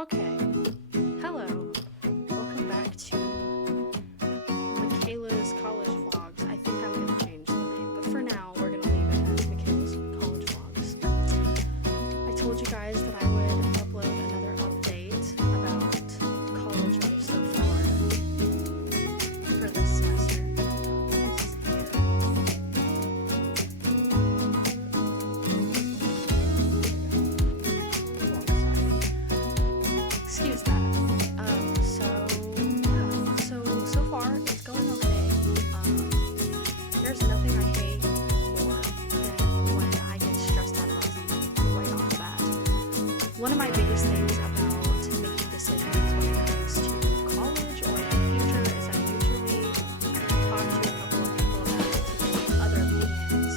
Okay, hello. Welcome back to Michaela's College Vlogs. I think I'm going to change the name, but for now, we're going to leave it as Michaela's College Vlogs. I told you guys that I would upload another update about college life so far for this semester. Excuse that. So far it's going okay. There's nothing I hate more than when I get stressed out about something right off the bat. One of my biggest things about making decisions when it comes to college or in the future is I usually talk to a couple of people about it to get other opinions,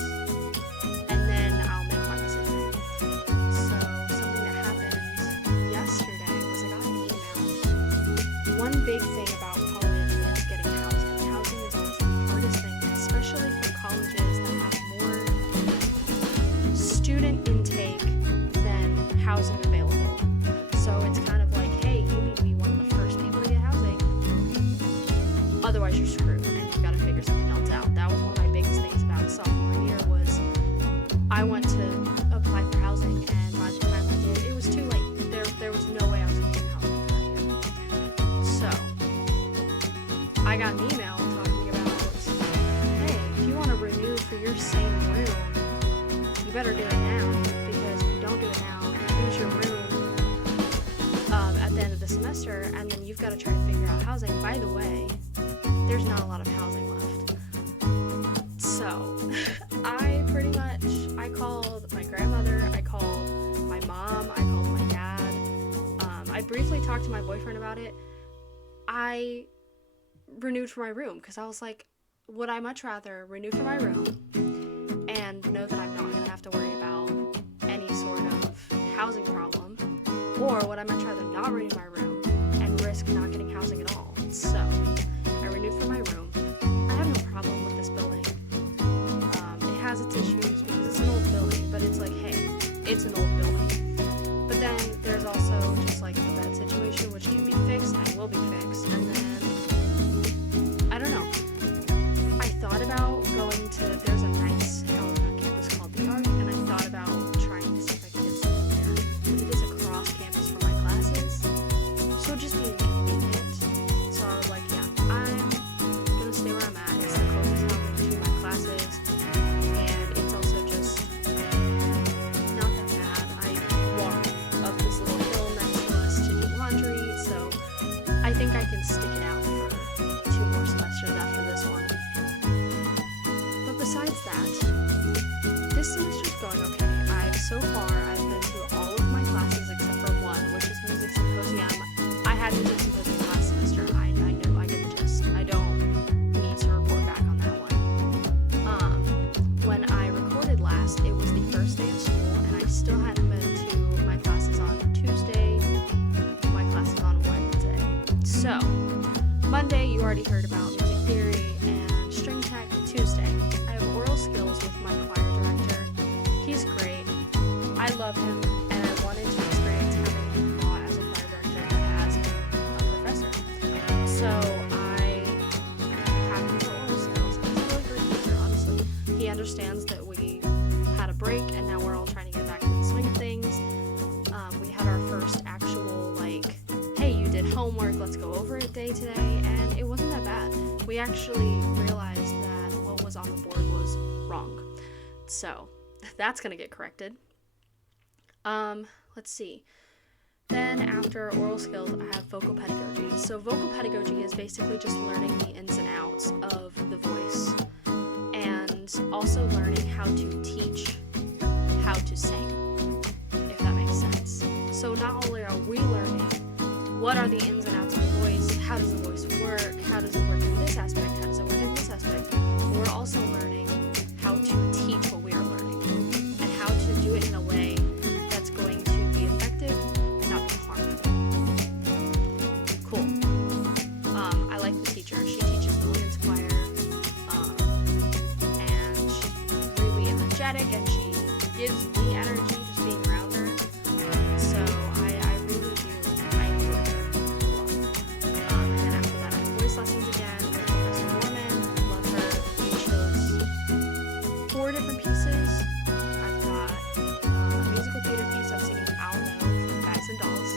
and then I'll make my decision. So something that happened yesterday was I got an email. One big thing about college is getting housing. Housing is always the hardest thing, especially for colleges that have more student intake than housing available. So it's kind of like, hey, you need to be one of the first people to get housing. Otherwise you're screwed and you've got to figure something else out. That was one of my biggest things about sophomore year was I went to apply for housing, and by the time I did, it was too late. There was no way I was going to get housing that year. So I got an email talking about, hey, if you want to renew for your same room, you better do it now, because if you don't do it now, you lose your room at the end of the semester, and then you've got to try to figure out housing. By the way, there's not a lot of housing left. So I called my grandmother, I called my mom, I called my dad. I briefly talked to my boyfriend about it. I renewed for my room because I was like, would I much rather renew for my room and know that I'm not going to have to worry about any sort of housing problem, or would I much rather not renew my room and risk not getting housing at all? So I renewed for my room. I have no problem with this building. It has its issues because it's an old building, but it's like, hey, it's an old building. But then there's also just like the bed situation, which can be fixed and will be fixed. And then, I don't know. I thought about going to, there's a nice house on campus called the Arc, and I thought about trying to see if I could get something there. But it is across campus from my classes, so it'd just be inconvenient. So I was like, yeah, I'm gonna stay where I'm at. It's the closest housing to my classes, and it's also just not that bad. I walk up this little hill next to us to do laundry, so I think I can stick it out for 2 more semesters after this one. But besides that, this semester's going okay. So far, I've been to all of my classes except for one, which is Music Symposium. I had Music Symposium last semester. I know, I get the gist. I don't need to report back on that one. When I recorded last, it was the first day of school, and I still hadn't been to my classes on Tuesday, my classes on Wednesday. So, Monday, you already heard about music theory and string tech. Tuesday, I have oral skills with my choir director. He's great. I love him, and I wanted to experience having him not as a choir director, but as a professor. So I have him for oral skills. He's a really great teacher, honestly. He understands that we had a break, and now we're all trying to get back to the swing of things. We had our first actual, like, hey, you did homework, let's go over it day today, and it wasn't that bad. We actually realized that what was on the board was wrong. So that's going to get corrected. Let's see. Then after oral skills, I have vocal pedagogy. So vocal pedagogy is basically just learning the ins and outs of the voice, and also learning how to teach how to sing, if that makes sense. So not only are we learning what are the ins and outs of the voice, how does the voice work, how does it work in this aspect, how does it work in this aspect, but we're also learning how to teach what we are learning, and how to do it in a way that's going to be effective and not be harmful. Cool. I like the teacher. She teaches the women's choir, and she's really energetic, and she gives me energy just being around her. So I really do different pieces. I've got a musical theater piece. I'm singing I'll Know from Guys and Dolls.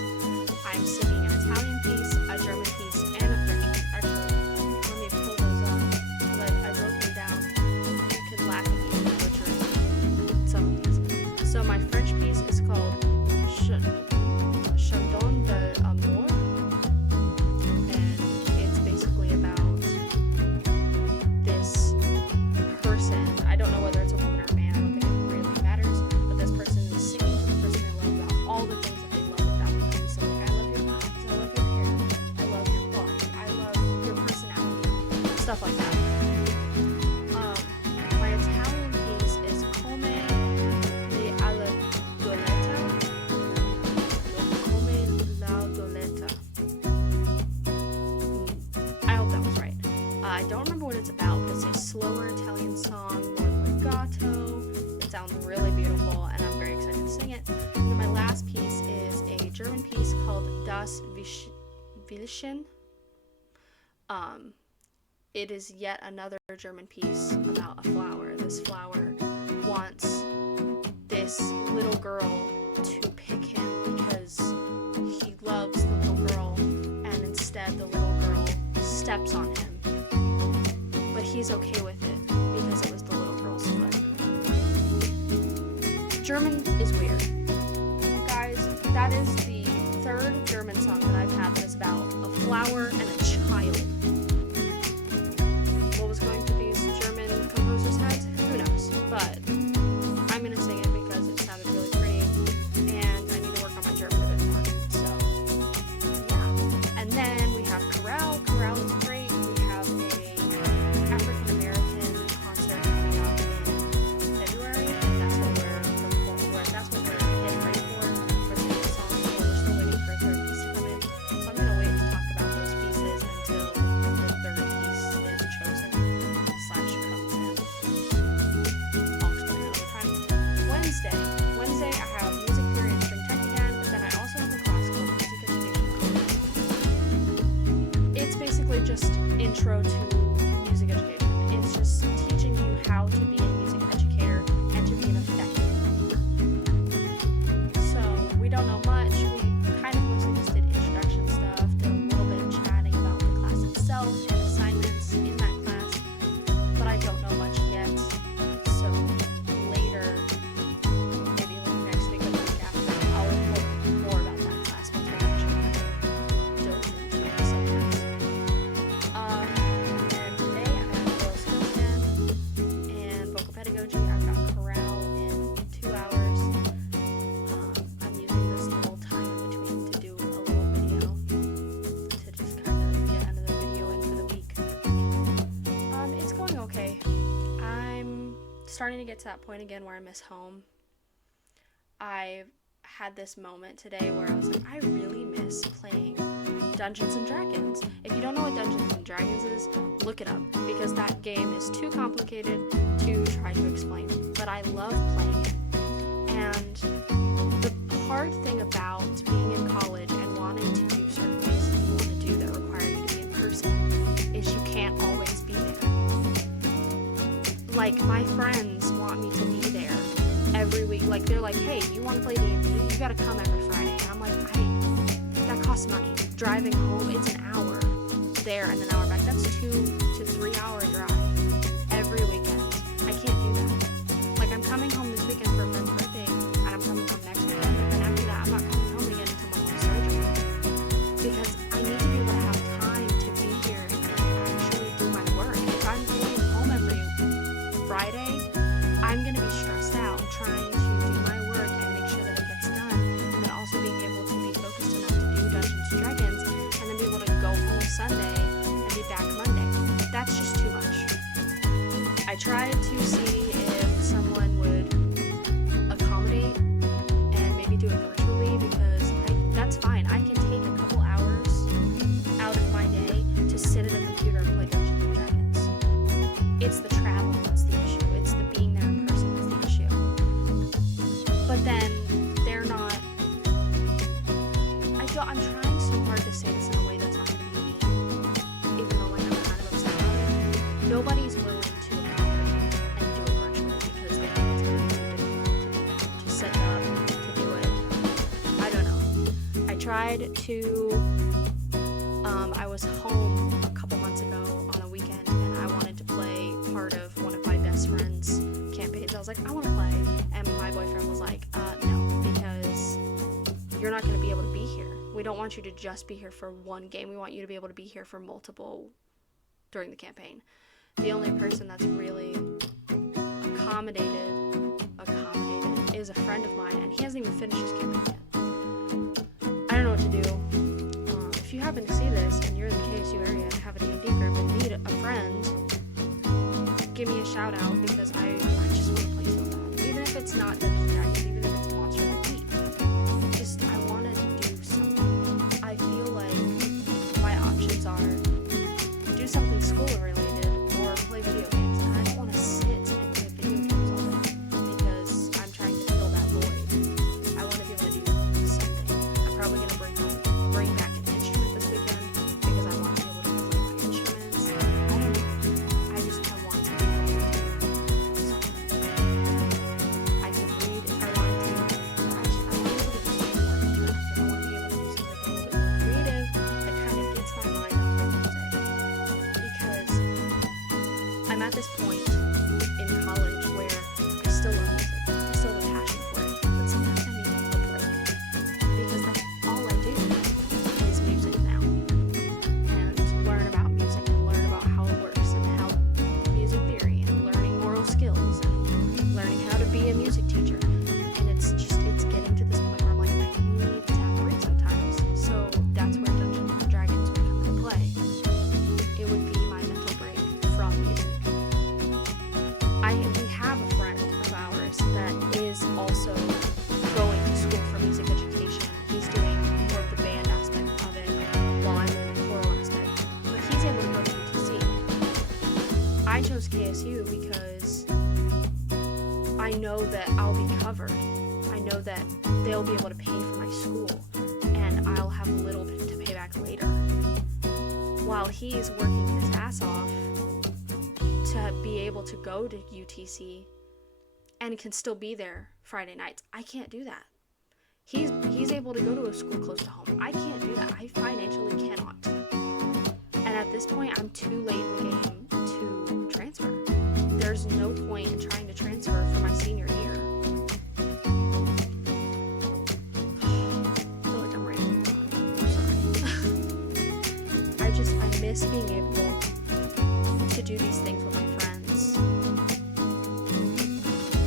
I'm singing an Italian piece, a German piece, and a French piece. Actually, let me pull those up. I wrote them down. You can laugh at me and butcher some of these. So my French piece is called Chandon de Amour, and it's basically about this person. I don't know whether it's a woman or a man. I don't think it really matters. But this person is singing to the person they love about all the things that they love about them. So like, I love your eyes, I love your hair, I love your body, I love your personality, stuff like that. My Italian piece is Come alla Doletta. Come la Doletta. I hope that was right. I don't remember what it's about, but it's a slower Italian song, more legato. It sounds really beautiful, and I'm very excited to sing it. And then my last piece is a German piece called Das Veilchen. It is yet another German piece about a flower. This flower wants this little girl to pick him because he loves the little girl, and instead the little girl steps on him. But he's okay with it because it was the little girl's foot. German is weird. Guys, that is the third German song that I've had that is about a flower and a child. What was going through these German composers' heads? Who knows? But I'm going to sing it because it sounded really pretty, and I need to work on my German a bit more. So, yeah. And then we have chorale. Chorale is great. We have a African-American concert coming up in February. That's what we're getting ready for. We're singing the songs, so we're still waiting for a third piece to come in. So I'm going to wait to talk about those pieces until the third piece is chosen / comes in. I'll explain another time. Wednesday I have music theory and string tech again, but then I also have a class called music education. It's basically just intro to music education. It's just teaching you how to be a music educator and to be an effective one. So we don't know much. We kind of mostly just did introduction stuff, did a little bit of chatting about the class itself and assignments in that class, but I don't know much yet. So later, maybe like next week or the week after, I'll report more about that class once I actually dove into the subjects. And today I have oral skills again and vocal pedagogy. I've got chorale in 2 hours. I'm using this little time in between to do a little video to just kind of get another video in for the week. It's going okay. I'm starting to get to that point again where I miss home. I had this moment today where I was like, I really miss playing Dungeons and Dragons. If you don't know what Dungeons and Dragons is, look it up, because that game is too complicated to try to explain, but I love playing it. And the hard thing about being in college and wanting to do certain things that you want to do that require you to be in person is you can't always be there. Like, my friends want me to be there every week. Like, they're like, hey, you want to play D&D? You gotta come every Friday. And I'm like, that costs money. Driving home, it's an hour there and an hour back. That's 2 to 3 hour drive every weekend. I can't do that. Like, I'm coming home this weekend for a friend's birthday, and I'm coming home next weekend, and then after that, I'm not coming home again until my mom's surgery. Because I need to be able to have time to be here and actually do my work. If I'm staying home every Friday, I'm going to be stressed out trying to do my work and make sure that it gets done, and then also being able to be focused enough to do Dungeons & Dragons, and then be able to go home Sunday and be back Monday. That's just too much. I tried to see if someone would accommodate and maybe do it virtually, because that's fine. I can take a couple hours out of my day to sit at a computer and play Dungeons & Dragons. It's the travel that's the issue. It's the being there in person that's the issue. But then they're not. I'm trying so hard to say this in a way that's not going to be mean, even though like I'm kind of upset about it. Nobody's willing to accommodate and do it virtually because tried to, I was home a couple months ago on a weekend, and I wanted to play part of one of my best friend's campaigns. I was like, I want to play, and my boyfriend was like, no, because you're not going to be able to be here. We don't want you to just be here for one game. We want you to be able to be here for multiple during the campaign. The only person that's really accommodated is a friend of mine, and he hasn't even finished his campaign yet. I don't know what to do. If you happen to see this and you're in the KSU area and have a D&D group and need a friend, give me a shout out, because I just want to play so bad. Even if it's not Dungeons and Dragons, even if it's Monster of the Week, just I want to do something. I feel like my options are do something school related or play video games, and I don't want to sit and play video games all day because I'm trying to fill that void. I want to be able to do something. I'm probably going to bring back an instrument this weekend because I want to be able to play my instruments. I want to be able to do something. I can read if I wanted to. I want to be able to do something more interactive. I want to be able to do something a little bit more creative that kind of gets my mind off of music, because I'm at this point in college where I still love music. I still have a passion for it, but sometimes I need a break, because that's all I do is music now, and learn about music and learn about how it works and how music theory and learning moral skills and learning how to be a music teacher. And it's getting to this point where I'm like, I need to have a break sometimes. So that's where Dungeons and Dragons would come into play. It would be my mental break from music. We have a friend of ours that is also going to school for music education. He's doing more of the band aspect of it while I'm doing the choral aspect. But he's able to go to UTC. I chose KSU because I know that I'll be covered. I know that they'll be able to pay for my school, and I'll have a little bit to pay back later. While he's working his ass off to be able to go to UTC and can still be there Friday nights. I can't do that. He's able to go to a school close to home. I can't do that. I financially cannot. And at this point, I'm too late in the game to transfer. There's no point in trying to transfer for my senior year. I feel like I'm rambling on. I'm sorry. I miss being able to do these things with my friends.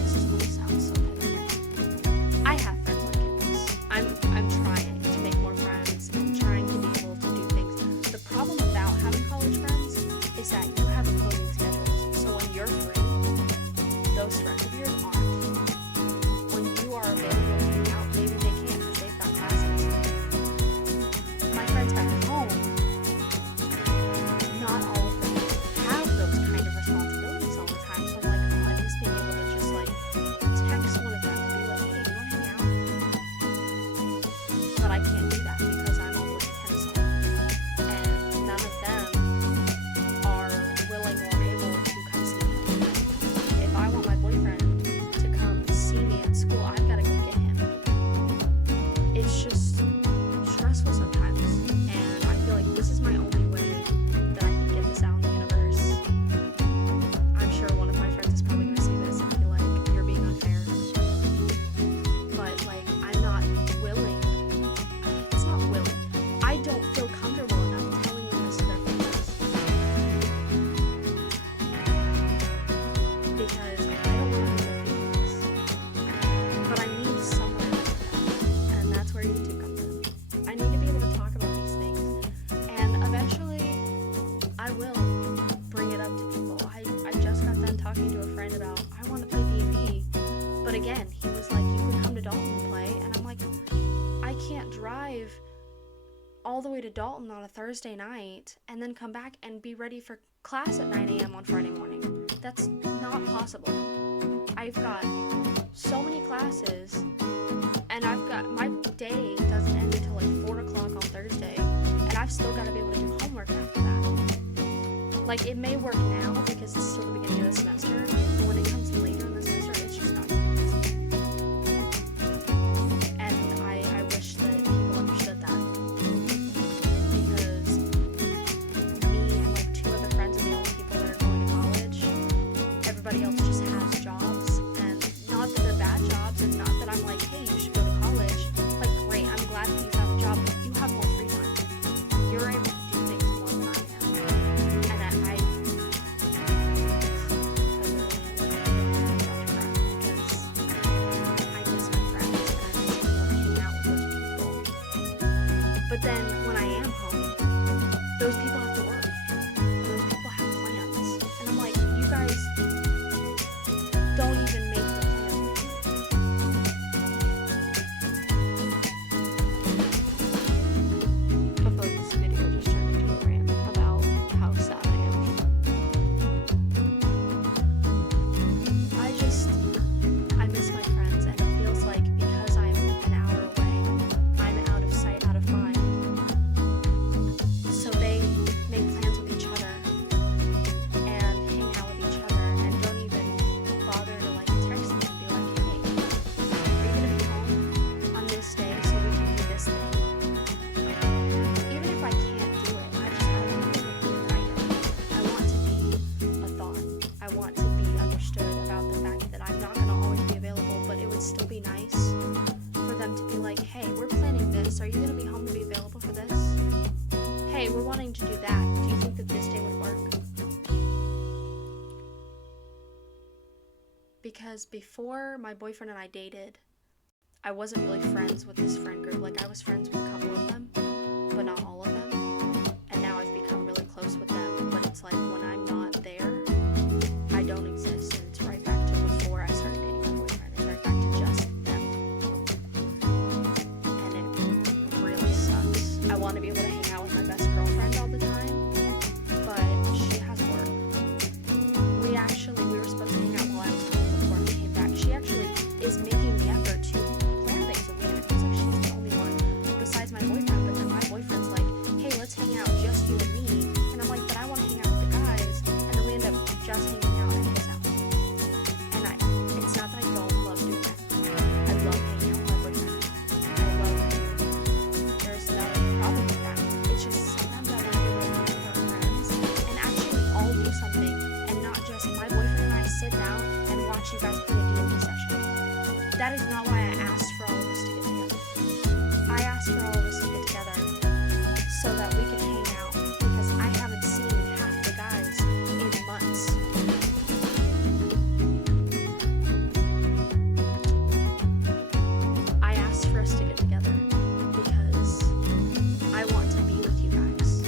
This is going to sound so pitiful. I have friends on campus. I'm trying to make more friends. I'm trying to be able to do things. The problem about having college friends is that you have opposing schedules. So when you're free, those friends of yours aren't. When you are available to hang out, maybe they can't because they've got classes. My friends back at home, not all of them have those kind of responsibilities all the time. So I'm like, oh, I miss being able to just like text one of them and be like, hey, do you want to hang out? But I can't do that because I'm all in Kennesaw, and none of them are willing or able to come see me. If I want my boyfriend to come see me at school, I've got to go get him. It's just stressful sometimes, and I feel like this is my only way that I can get this out in the universe. I'm sure one of my friends is probably going to see this and be like, you're being unfair. But like, I'm not willing. It's not willing. I don't feel comfortable enough telling them this to their faces. Because I don't want to hurt their feelings. But I need somewhere like that. And that's where YouTube comes in. I need to be able to talk about these things. And eventually, I will bring it up to people. I just got done talking to a friend about, I want to play D&D. But again, he was like, you could come to Dalton and play. And I'm like, I can't drive all the way to Dalton on a Thursday night and then come back and be ready for class at 9 a.m. on Friday morning. That's not possible. I've got so many classes, and my day doesn't end until like 4 o'clock on Thursday, and I've still got to be able to do homework after that. Like, it may work now because it's still the beginning of the semester, but when it comes later in the semester, it's just not going to be possible. And I wish that people understood that. because before my boyfriend and I dated, I wasn't really friends with this friend group. Like, I was friends with a couple of them, but not all of them. And now I've become really close with them. But it's like, when I'm not there, I don't exist. And it's right back to before I started dating my boyfriend. It's right back to just them. And it really sucks. I want to be able to hang out with my best girlfriend all the time, but she has work. We were supposed to hang out while I was home before I came back. She actually is making the effort to plan things with me, and it feels like she's the only one besides my boyfriend. But then my boyfriend's like, hey, let's hang out, just you and me. And I'm like, but I want to hang out with the guys. And then we end up just hanging out at his house. And it's not that I don't love doing that. I love hanging out with my boyfriend. There's no problem with that. It's just sometimes I want to be with our friends and actually all do something, and not just my boyfriend and I sit down and watch you guys play a D&D session. That is not why I asked for all of us to get together. I asked for all of us to get together so that we can hang out, because I haven't seen half the guys in months. I asked for us to get together because I want to be with you guys,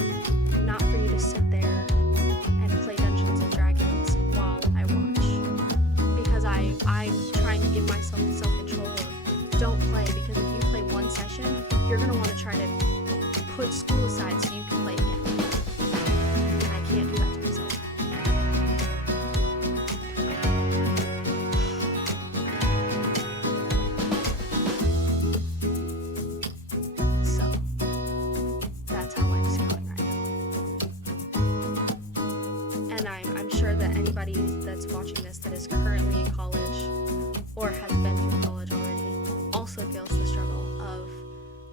not for you to sit there and play Dungeons and Dragons while I watch. Because I'm trying to give myself self-control of don't play, because if you play one session, you're going to want to try to put school aside so you can play again. And I can't do that to myself. So, that's how life's going right now. And I'm sure that anybody that's watching this that is currently in college or has been through college already also feels the struggle of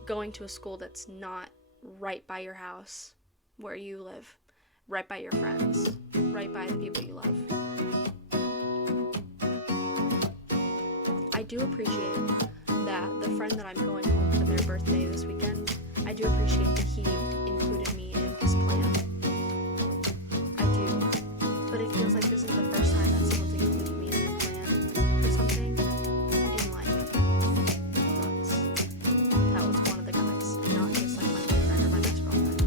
going to a school that's not right by your house where you live, right by your friends, right by the people you love. I do appreciate that the friend that I'm going home for their birthday this weekend, I do appreciate that he included me in his plan. I do. But it feels like this is the first time that someone's included me in their plan for something in like months. That was one of the guys, and not just like my boyfriend or my best girlfriend.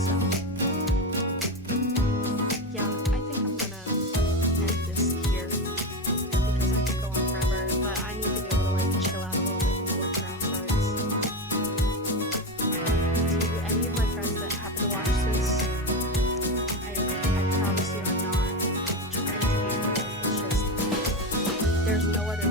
So, yeah, I think I'm gonna end this here because I could go on forever, but I need to be able to like chill out a little bit before ground starts. To any of my friends that happen to watch this, I promise you I'm not trying to be rude. It's just there's no other